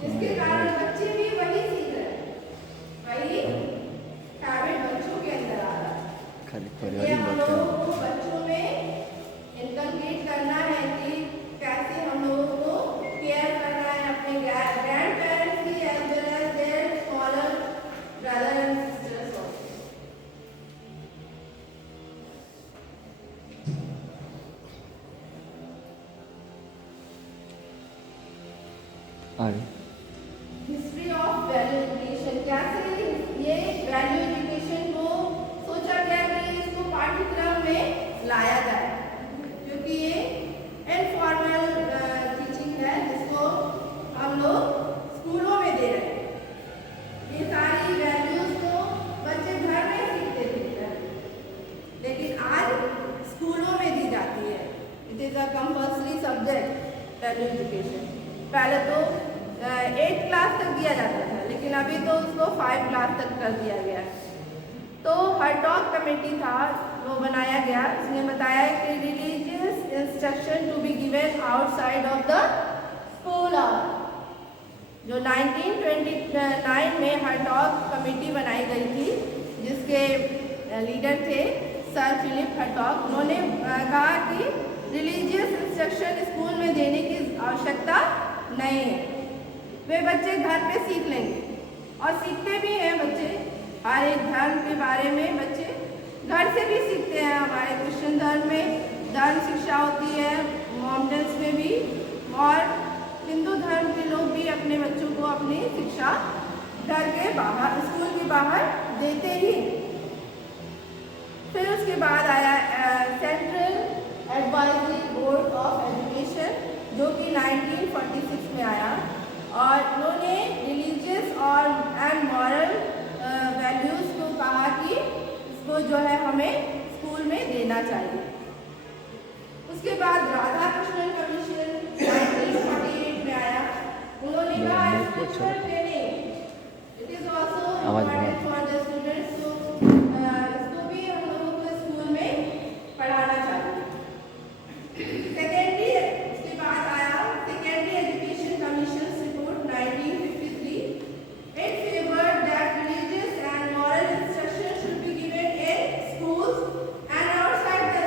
जिसके कारण बच्चे भी वही सीख रहे हैं, वही हैबिट बच्चों के अंदर आ रहा है। खाली ये पारिवारिक हम बातें लोगों को बच्चों में इनकलकेट करना है कि कैसे हम लोगों को केयर करना है अपने ग्रैंड पेरेंट्स की as well as their smaller brother and sisters also. आगे हिस्ट्री ऑफ वैल्यू एजुकेशन, कैसे ये वैल्यू एजुकेशन को सोचा गया कि इसको पाठ्यक्रम में लाया जाए, क्योंकि ये इनफॉर्मल टीचिंग है जिसको हम लोग स्कूलों में दे रहे हैं। ये सारी वैल्यूज को बच्चे घर में सीखते थे, लेकिन आज स्कूलों में दी जाती है। It is a compulsory subject value education. पहले तो 8 क्लास तक दिया जाता था, लेकिन अभी तो उसको 5 क्लास तक कर दिया गया है। तो हर्टॉग कमेटी था, वो बनाया गया, उसने बताया कि religious instruction to be given outside of the school hour. जो 1929 में हर्टॉग कमेटी बनाई गई थी, जिसके लीडर थे सर फिलिप हर्टॉग, उन्होंने कहा कि रिलीजियस इंस्ट्रक्शन स्कूल में देने की आवश्यकता नहीं है, वे बच्चे घर पे सीख लेंगे, और सीखते भी हैं बच्चे। हर एक धर्म के बारे में बच्चे घर से भी सीखते हैं। हमारे क्रिश्चियन धर्म में धर्म शिक्षा होती है, मॉमडेंस में भी, और हिंदू धर्म के लोग भी अपने बच्चों को अपनी शिक्षा घर के बाहर, स्कूल के बाहर देते ही। फिर उसके बाद आया central advisory board of education, जो कि 1946 में आया, और उन्होंने रिलीजियस और एंड मॉरल वैल्यूज़ को कहा कि इसको जो है हमें स्कूल में देना चाहिए। उसके बाद राधा कृष्णन कमीशन 1948 में आया, उन्होंने कहा spiritual training it is also important for the students, तो इसको भी हम लोगों को स्कूल में पढ़ाना चाहिए। सेकेंडरी, उसके बाद आया secondary education commission report 1953। It favoured that religious and moral instruction should be given in schools and outside the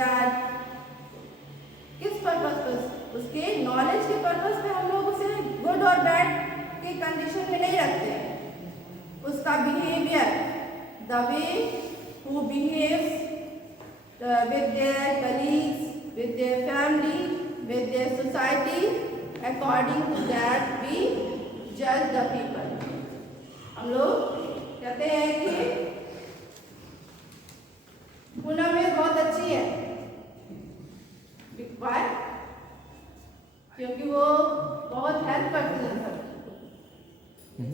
that किस पर्पस पर, उसके नॉलेज के पर्पस पे हम लोग उसे गुड और बैड के कंडीशन में नहीं रखते हैं। उसका behaviour, the way who behaves with their colleagues, with their family, with their society, according to that we judge the people. हम लोग कहते हैं कि पूनम में बहुत अच्छी है, why? क्योंकि वो बहुत हेल्प करती है सबकी।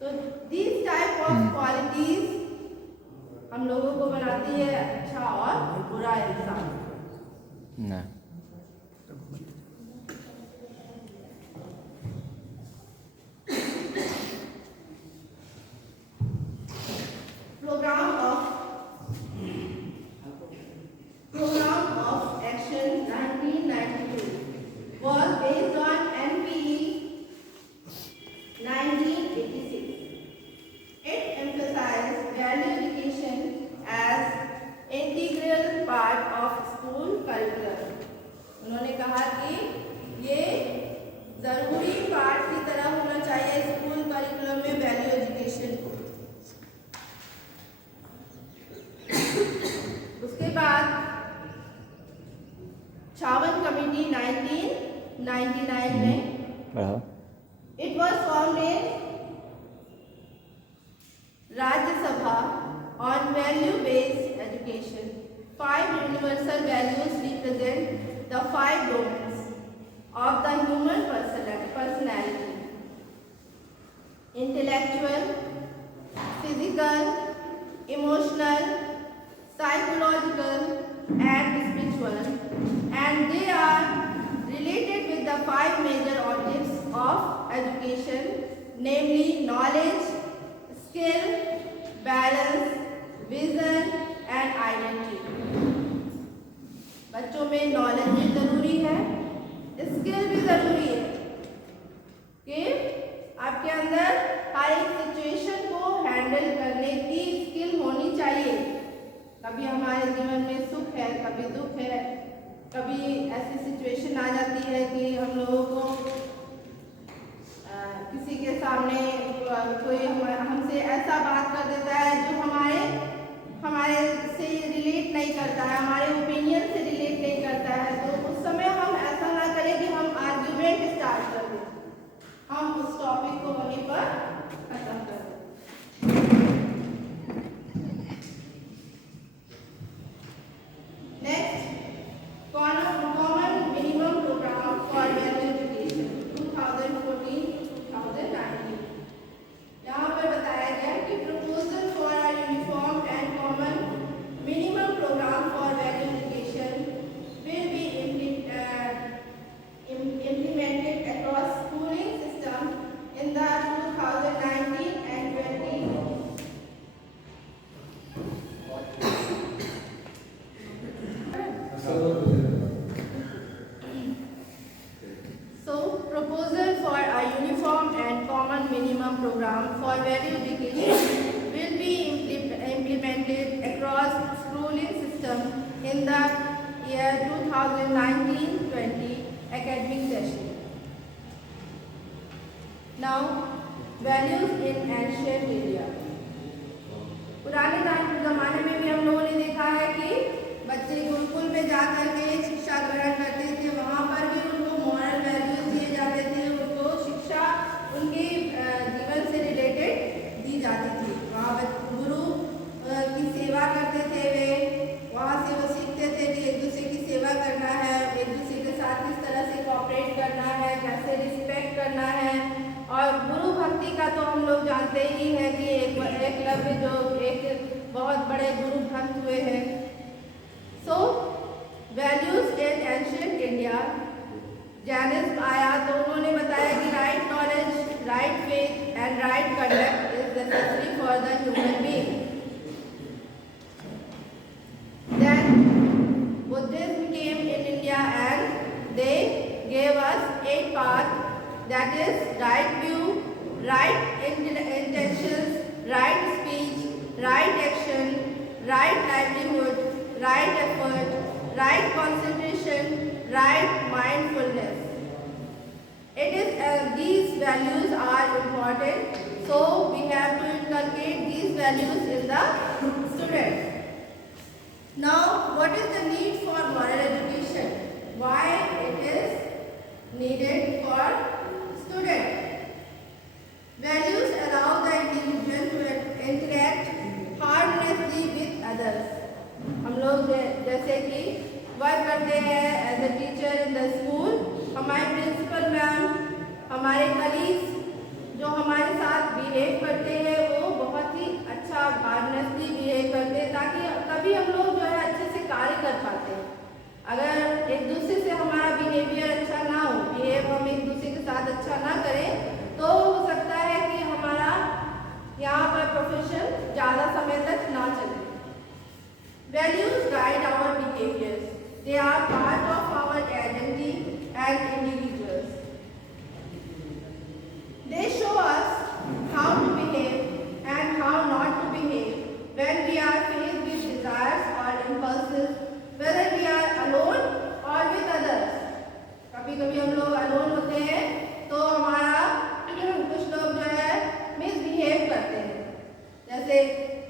तो these type of qualities हम लोगों को बनाती है अच्छा और बुरा इंसान। ना Program of Action 1992 was based on NPE 1986. It emphasized value education as integral part of school curriculum. उन्होंने कहा कि ये जरूरी पार्ट की तरह होना चाहिए स्कूल करिकुलम में वैल्यू एजुकेशन को। उसके बाद छावन कमेटी 1999 में बढ़ाओ it was formed in Rajya Sabha on value-based education. 5 universal values represent the 5 domains of the human personality: intellectual, physical, emotional, psychological, and spiritual, and they are related with the 5 major objects of education, namely knowledge, skill, balance, vision and identity. बच्चों में knowledge भी जरूरी है, skill भी जरूरी है कि आपके अंदर हर एक सिचुएशन को हैंडल करने की स्किल होनी चाहिए। कभी हमारे जीवन में सुख है, कभी दुख है, कभी ऐसी सिचुएशन आ जाती है कि हम लोगों को किसी के सामने कोई हमसे ऐसा बात कर देता है जो हमारे से रिलेट नहीं करता है, हमारे ओपिनियन से रिलेट नहीं करता है, तो उस समय हम ऐसा ना करें कि हम आर्ग्यूमेंट स्टार्ट कर दें, हम उस टॉपिक को वहीं पर खत्म कर दें। Next, common minimum programme for value education 2014-2019। यहाँ पर बताया गया कि proposal for a uniform and common minimum program for value education will be implemented across schooling system in the 2019 and 20. So, proposal for a uniform and common minimum program for value education will be implemented across schooling system in the year 2019-20 academic session. Now, values in ancient India. पुराने ज़माने में भी हम लोगों ने देखा है कि बच्चे गुरुकुल में जाकर के शिक्षा ग्रहण करते थे, वहाँ पर भी उनको मॉरल वैल्यूज दिए जाते थे, उनको शिक्षा उनके जीवन से रिलेटेड दी जाती थी। वहाँ गुरु की सेवा करते थे, वे वहाँ से वो सीखते थे कि एक दूसरे की सेवा करना है, एक दूसरे के साथ किस तरह से कोऑपरेट करना है, कैसे रिस्पेक्ट करना है। और गुरु भक्ति का तो हम लोग जानते ही है कि एकलव्य जो एक बहुत बड़े गुरु भक्त हुए हैं। So values in ancient India, Jainism आया तो उन्होंने बताया कि right knowledge, right faith and right conduct is necessary for the human being. Then Buddhism came in India and they gave us 8 paths, that is right view, right intentions, right speech, right action, right livelihood, right effort, right concentration, right mindfulness. It is these values are important, so we have to inculcate these values in the student. Now, what is the need for moral education? Why it is needed for student? Values allow the individual to interact harmlessly with others. हम लोग जैसे कि work करते हैं as a teacher in the school, हमारे principal ma'am, हमारे colleagues जो हमारे साथ बिहेव करते हैं वो बहुत ही अच्छा हार्मनेसली बिहेव करते हैं, ताकि तभी हम लोग जो है अच्छे से कार्य कर पाते हैं। अगर एक दूसरे से हमारा बिहेवियर अच्छा ना हो, बिहेव हम एक दूसरे के साथ अच्छा ना करें, तो हो सकता है कि हमारा यहाँ पर प्रोफेशन ज़्यादा समय तक ना चले। Values guide our behaviors. They are part of our identity as individuals. They show us how to behave and how not to behave when we are faced with desires or impulses, whether we are alone or with others. कभी-कभी हम लोग alone होते हैं तो हमारा कुछ लोग जो है मिसबिहेव करते हैं। जैसे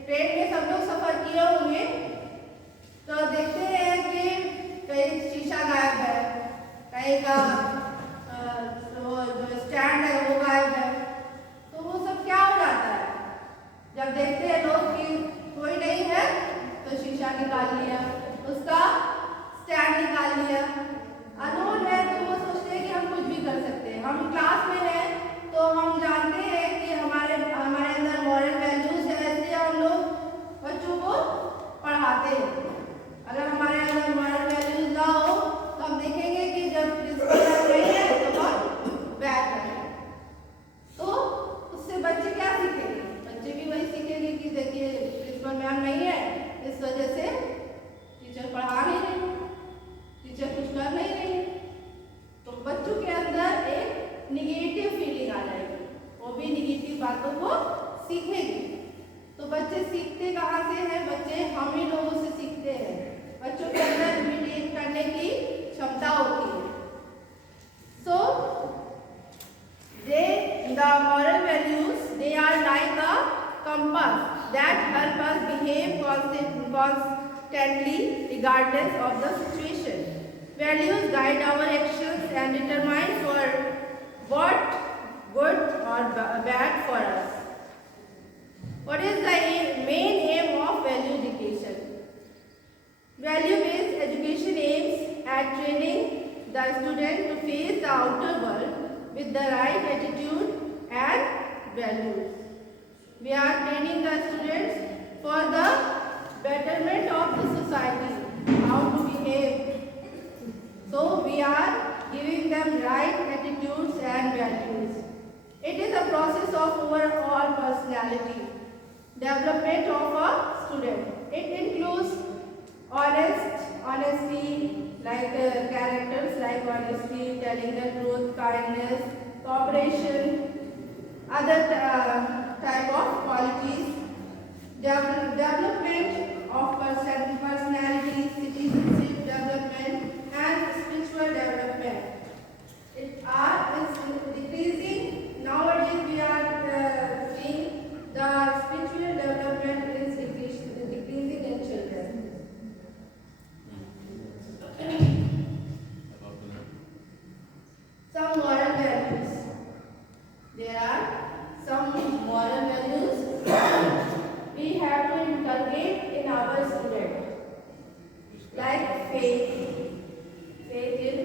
ट्रेन में सब लोग सफर किए होंगे तो देखते हैं कि कहीं शीशा गायब है, कहीं का जो स्टैंड है वो गायब है, तो वो सब क्या हो जाता है? जब देखते हैं लोग कि कोई नहीं है तो शीशा निकाल लिया, उसका स्टैंड निकाल लिया। अनोन है तो वो सोचते हैं कि हम कुछ भी कर सकते हैं। हम क्लास में हैं तो हम जानते हैं कि हमारे अंदर मॉरल वैल्यूज है, इसलिए हम लोग बच्चों को पढ़ाते हैं। अगर हमारे अंदर मॉरल वैल्यूज ना हो तो हम देखेंगे कि जब प्रिंसिपल नहीं है तो हम बैठ करें, तो उससे बच्चे क्या सीखेंगे? बच्चे भी वही सीखेंगे कि देखिए प्रिंसिपल मैम नहीं है, इस वजह से टीचर पढ़ा नहीं रही, टीचर कुछ कर नहीं रही, तो बच्चों के अंदर एक निगेटिव फीलिंग आ जाएगी, वो भी निगेटिव बातों को सीखेंगे। तो बच्चे सीखते कहाँ से हैं? बच्चे हम ही लोगों से सीखते हैं। बच्चों के अंदर इमिटेट करने की क्षमता होती है। So, the moral values, they are like a compass that help us behave constantly regardless of the situation. Values guide our actions and determine for what good or bad for us. What is the main aim of value education? Value-based education aims at training the student to face the outer world with the right attitude and values. We are training the students for the betterment of the society, how to behave. So we are giving them right attitudes and values. It is a process of overall personality development of a student. It includes honesty, like characters like honesty, telling the truth, kindness, cooperation, other type of qualities, development of personality, citizenship development, and spiritual development. It is decreasing. Nowadays we are seeing the spiritual development is decreasing in children. Some moral values. There are some moral values we have to inculcate in our student, like faith. Faith in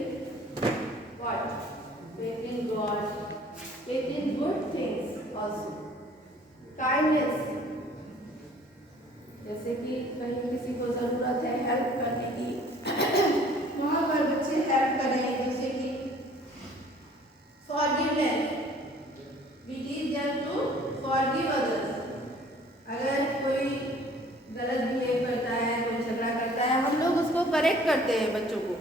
what? Faith in God. Faith in good things also. Kindness. जैसे कि कहीं किसी को ज़रूरत है help करने की, वहाँ पर बच्चे हेल्प करें। जैसे कि forgiveness, we teach them to forgive others. अगर कोई गलत बिहेव करता है, कोई झगड़ा करता है, हम लोग उसको करेक्ट करते हैं, बच्चों को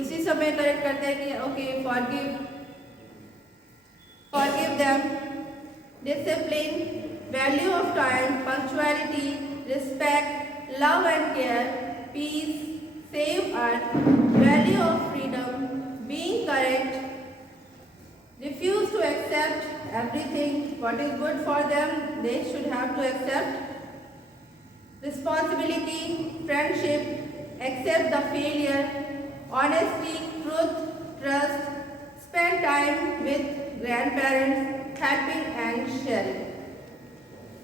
उसी समय करेक्ट करते हैं कि okay forgive them. Discipline, value of time, punctuality, respect, love and care, peace, save earth, value of freedom, being correct, refuse to accept everything what is good for them, they should have to accept, responsibility, friendship, accept the failure, honesty, truth, trust, spend time with grandparents, helping and sharing.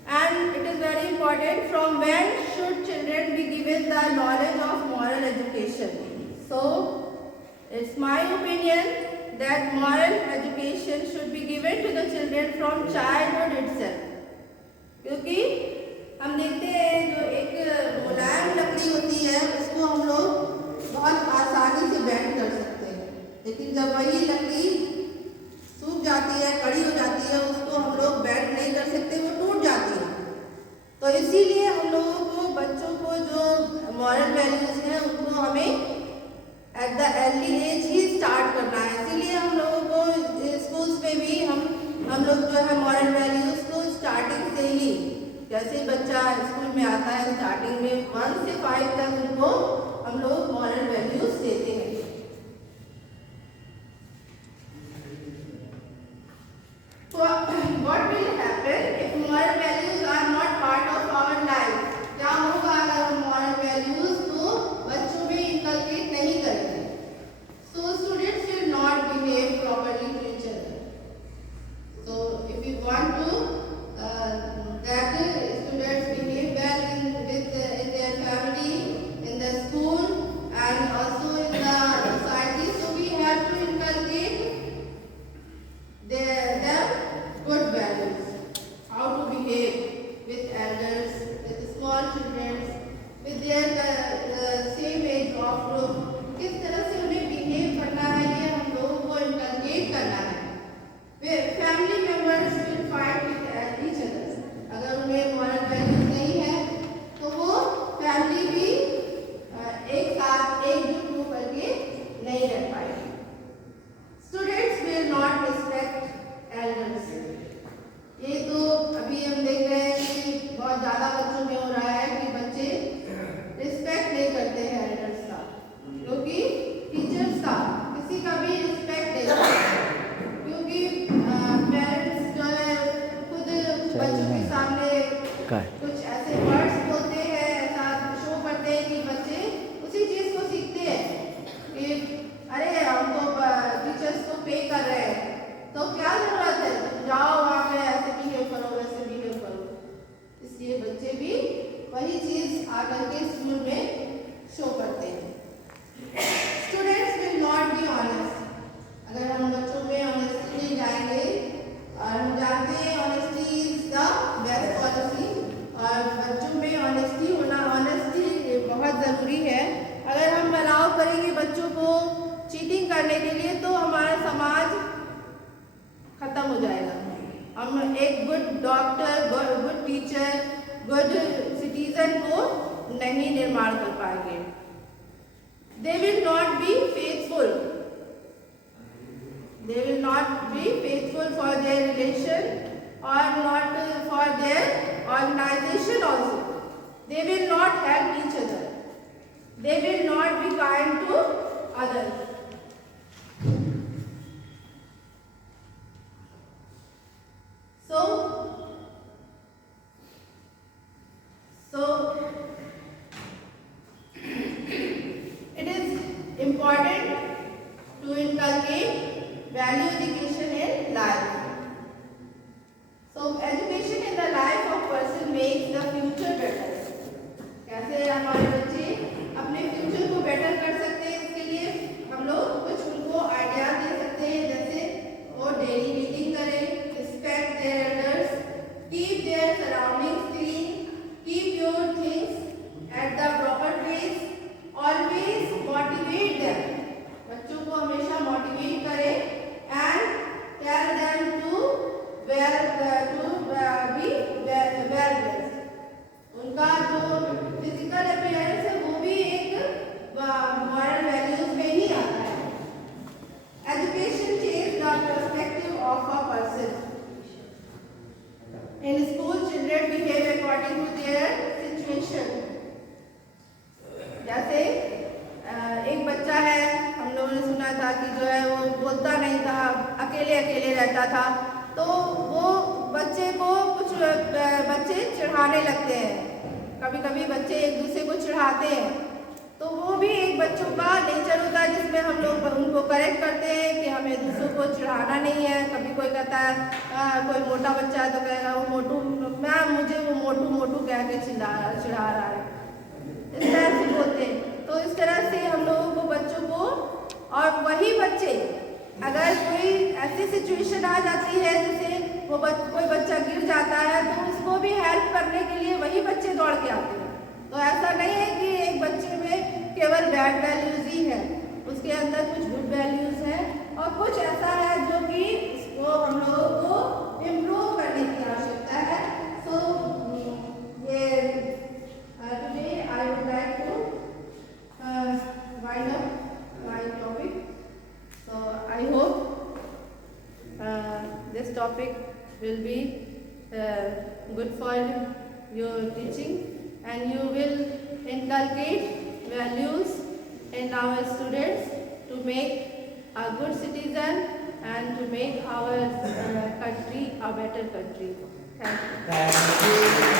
And it is very important, from when should children be given the knowledge of moral education? So, it's my opinion that moral education should be given to the children from childhood itself. क्योंकि हम देखते हैं जो एक मुलायम लकड़ी होती है उसको हम लोग बहुत आसानी से बेंड कर सकते हैं, लेकिन जब वही लकड़ी सूख जाती है, कड़ी हो जाती है, उसको हम लोग बेंड नहीं कर सकते, वो टूट जाती है। तो इसीलिए हम लोगों को बच्चों को जो मॉरल वैल्यूज हैं उनको हमें एट द अर्ली एज ही स्टार्ट करना है। इसीलिए हम लोगों को स्कूल्स में भी हम लोग जो है मॉरल वैल्यूज को स्टार्टिंग से ही, जैसे बच्चा स्कूल में आता है स्टार्टिंग में 1 से 5 तक उनको हम लोग मॉरल वैल्यूज देते हैं। So what will happen if moral values are not part of our life? क्या होगा अगर हम moral values को बच्चों में inculcate नहीं करेंगे? So students will not behave properly to each other. So if we want to that students behave well in their family, in the school, and also in the society, so we have to inculcate them good values, how to behave with elders, with small children, with their same age of group, किस तरह से उन्हें behave करना है, ये हम लोगों को inculcate करना है। Family members will fight with each other, अगर उन्हें moral values नहीं है तो वो family भी एक साथ एकजुट होकर के नहीं रह पाएगी। Students will not respect elders. ये तो अभी हम देख रहे हैं कि बहुत ज़्यादा बच्चों में हो रहा है कि बच्चे रिस्पेक्ट नहीं करते हैं एल्डर्स का, क्योंकि टीचर्स का, किसी का भी रिस्पेक्ट नहीं करते, क्योंकि पेरेंट्स जो है खुद बच्चों के सामने कुछ ऐसे वर्ड्स बोलते हैं, ऐसा शो करते हैं कि बच्चे उसी चीज़ को सीखते हैं कि अरे हम तो टीचर्स को पे कर रहे हैं तो क्या जरूरत है, जाओ वहाँ पे ऐसे बिहेव करो, वैसे बिहेव करो। इसलिए बच्चे भी वही चीज़ आकर के स्कूल में शो करते हैं। Students will not be honest. अगर हम बच्चों में ऑनेस्टी नहीं जाएंगे, और हम जानते हैं honesty is the best policy, और बच्चों में ऑनेस्टी होना, ऑनेस्टी बहुत ज़रूरी है। अगर हम अलाउ करेंगे बच्चों को चीटिंग करने के लिए तो हमारा समाज खत्म हो जाएगा। हम एक good doctor, good teacher, good citizen को नहीं निर्माण कर पाएंगे। They will not be faithful. They will not be faithful for their relation or not for their organization also. They will not help each other. They will not be kind to others. So it is important to inculcate value education in life. So education in the life of person makes the future better. कैसे हमारे बच्चे अपने future को better कर सकते हैं, इसके लिए हम लोग कुछ उनको आइडिया दे सकते हैं, जैसे वो डेली रीडिंग करें, respect their elders, keep their surroundings clean, keep your things at the proper place, always motivate them. बच्चों को हमेशा मोटिवेट करें and tell them to सुना था कि जो है वो बोलता नहीं था, अकेले अकेले रहता था। तो वो बच्चे को कुछ बच्चे चिढ़ाने लगते हैं, कभी कभी बच्चे एक दूसरे को चिढ़ाते हैं। तो वो भी एक बच्चों का नेचर होता है जिसमें हम लोग उनको करेक्ट करते हैं कि हमें दूसरों को चिढ़ाना नहीं है। कभी कोई कहता है कोई मोटा बच्चा है तो कहेगा वो मोटू, मैम मुझे वो मोटू मोटू कह के चिढ़ा रहा है, इस तरह से बोलते हैं। तो इस तरह से हम लोगों को बच्चों को, और वही बच्चे अगर कोई ऐसी सिचुएशन आ जाती है जैसे वो कोई बच्चा गिर जाता है तो उसको भी हेल्प करने के लिए वही बच्चे दौड़ के आते हैं। तो ऐसा नहीं है कि एक बच्चे में केवल बैड वैल्यूज ही है, उसके अंदर कुछ गुड वैल्यूज है और कुछ ऐसा है जो कि उसको हम लोगों को इम्प्रूव करने की आवश्यकता है। सो ये today I would like to wind up my topic. So I hope this topic will be good for your teaching and you will inculcate values in our students to make a good citizen and to make our country a better country. Thank you. Thank you.